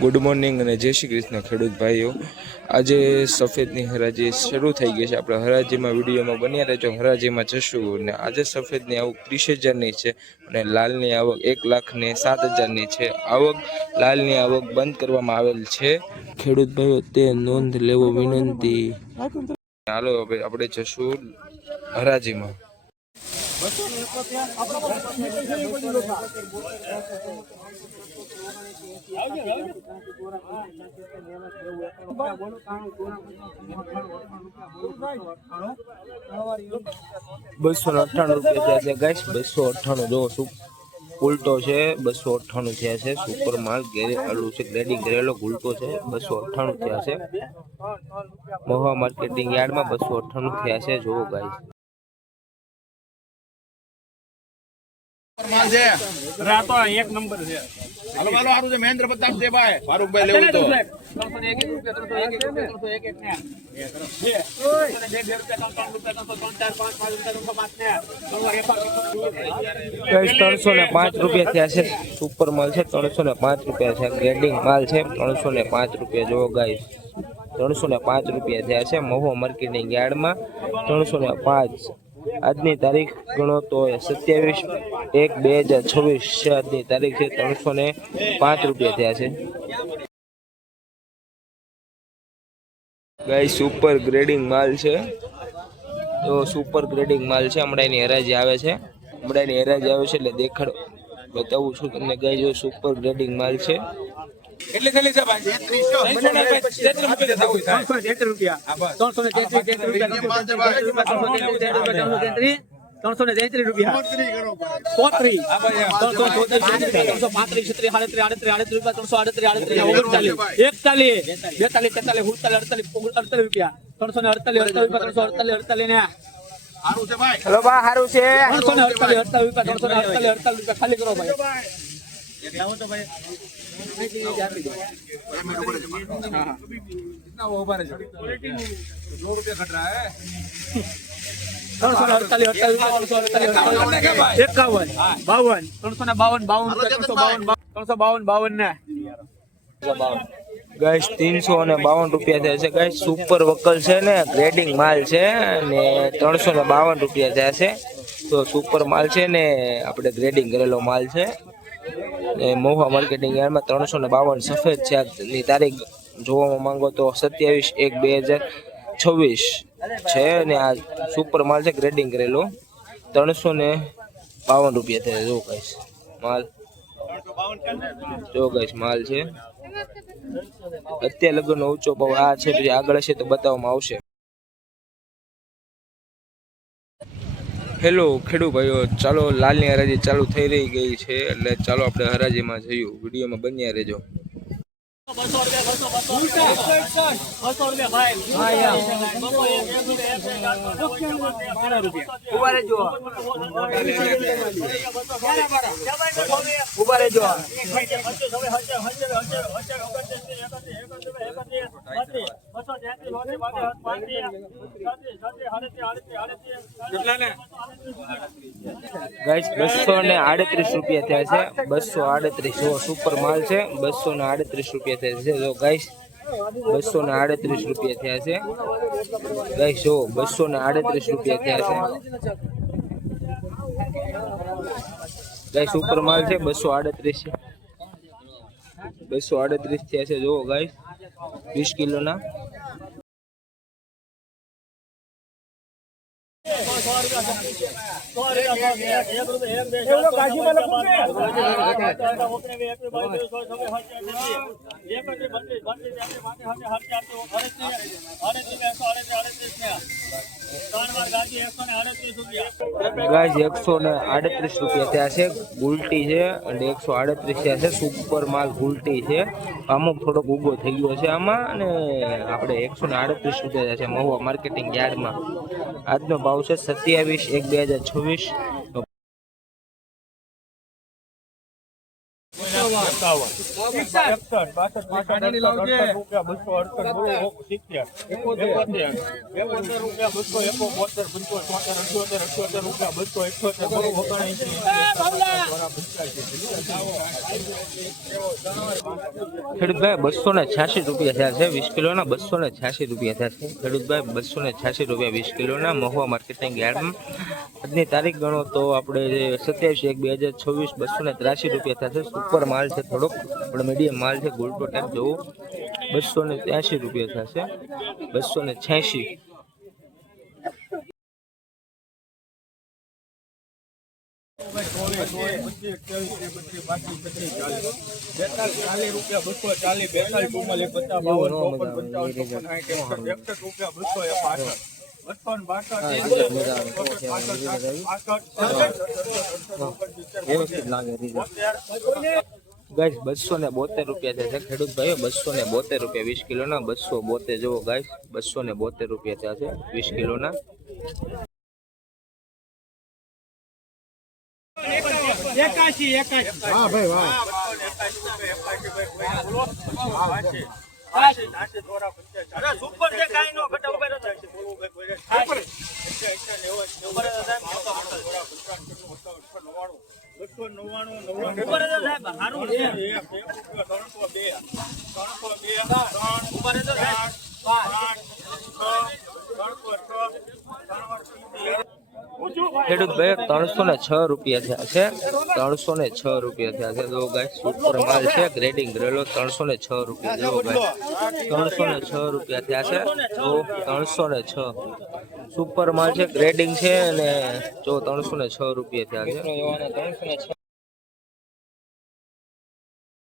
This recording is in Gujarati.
ગુડ મોર્નિંગ અને જય શ્રી કૃષ્ણ ખેડૂત ભાઈઓ। આજે સફેદની હરાજી શરૂ થઈ ગઈ છે। આપણે હરાજીમાં વિડીયોમાં બન્યા રહેજો। હરાજીમાં જશું અને આજે સફેદની આવક 30,000ની છે અને લાલની આવક 1,07,000ની છે। આવક લાલની આવક બંધ કરવામાં આવેલ છે। ખેડૂત ભાઈઓ તે નોંધ લેવો વિનંતી। હાલો હવે આપણે જશું હરાજીમાં। ₹298 ગાઈસ, 298 જો ઉલટો છે। 298 થયા છે। સુપર માલ આલુ છે, ગ્રેડિંગ કરેલો ગુલટો છે। 298 થયા છે। મહુવા માર્કેટિંગ યાર્ડમાં 298 થયા છે। જો ગાઈસ माल છે રાતો એક નંબર છે। હાલો હાલો હારું છે મહેન્દ્ર પ્રતાપ છે ભાઈ ફારૂકભાઈ લેવું તો 301 ₹305 થયા છે। સુપર માલ છે। ₹305 છે। ગ્રેડિંગ માલ છે। ₹305 જો ગાઈસ, ₹305 થયા છે। મહુવા માર્કેટિંગ યાર્ડમાં 305। આજની તારીખ ગણો તો 27/1/2026 છે। આજની તારીખ છે। ₹305 થયા છે ગાઈસ। સુપર ગ્રેડિંગ માલ છે। તો સુપર ગ્રેડિંગ માલ છે। હમણાં એની હરાજી આવે છે। એટલે દેખાડ બતાવું છું તમને ગાઈસ। જો સુપર ગ્રેડિંગ માલ છે। કેટલી થેલી છે ભાઈ? 333 રૂપિયા। 348 હારું છે ભાઈ। હેલો બા હારું છે। 348 રૂપિયા ખાલી કરો ભાઈ। લાવો તો ભાઈ कितना वो ऊपर है जो ₹2 घट रहा है। 348 52 ગાઈસ ₹352 થયા છે ગાઈસ। સુપર વકલ છે ને ગ્રેડિંગ માલ છે ને ₹352 થયા છે। તો સુપર માલ છે ને આપણે ગ્રેડિંગ કરેલો માલ છે। મહુવા માર્કેટિંગ યાર્ડમાં 352 સફેદ છે। આજની તારીખ જોવામાં માંગો તો 27/1/2026 છે અને આ સુપર માલ છે ગ્રેડિંગ કરેલો। ₹352 થયા જો ગાઈસ માલ। જો ગાઈસ માલ છે। અત્યારે લગનનો ઊંચો ભાવ આ છે, પછી આગળ છે તો બતાવવામાં આવશે। હેલો ખેડૂત ભાઈઓ, ચાલો લાલની હરાજી ચાલુ થઈ રહી ગઈ છે એટલે ચાલો આપણે હરાજીમાં જઈએ। વિડીયોમાં બન્યા રહેજો। ગાઈસ ₹238 થયા છે। 238 જો સુપર માલ છે। ₹238 થયા છે જો ગાઈસ। ₹238 થયા છે ગાઈસ। જો ₹238 થયા છે ગાઈસ। સુપર માલ છે। 238 થયા છે જો ગાઈસ। 20 કિલોના ગાઈસ ₹138 થયા છે। ગુલટી છે અને 138 થયા છે। સુપર માલ ગુલટી છે। અમુક થોડોક ઉગો થઈ ગયો છે આમાં અને આપણે ₹138 થયા છે મહુવા માર્કેટિંગ યાર્ડમાં। આજનો ભાવ છે 27/1/2026। ખેડૂતભાઈ 286 રૂપિયા થયા છે 20 કિલોના 286 રૂપિયા થયા છે ખેડૂતભાઈ 286 રૂપિયા 20 કિલોના મહુવા માર્કેટિંગ યાર્ડમાં આજની તારીખ ગણો તો આપણે 27/1/2024 283 રૂપિયા થયા છે સુપર માલ છે થોડોક આપણે મીડિયમ માલ છે ગોલ્ટો ટાઈપ જોવો 283 રૂપિયા થયા છે 286 ગાઈસ 272 રૂપિયા થયા છે ખેડૂત ભાઈઓ 272 રૂપિયા 20 કિલોના 272 જોવો ગાઈસ 272 રૂપિયા થયા છે 20 કિલોના હા ભાઈ વાહ સુપર છે કાઈ નો ઘટા ઉપર ખેડૂત ભાઈ 306 રૂપિયા થયા છે 306 રૂપિયા થયા છે જો ગાઈસ સુપર માલ છે ગ્રેડિંગ કરેલો 306 રૂપિયા જો ગાઈસ 306 રૂપિયા થયા છે જો 306 સુપર માલ છે ગ્રેડિંગ છે અને જો 306 રૂપિયા થયા છે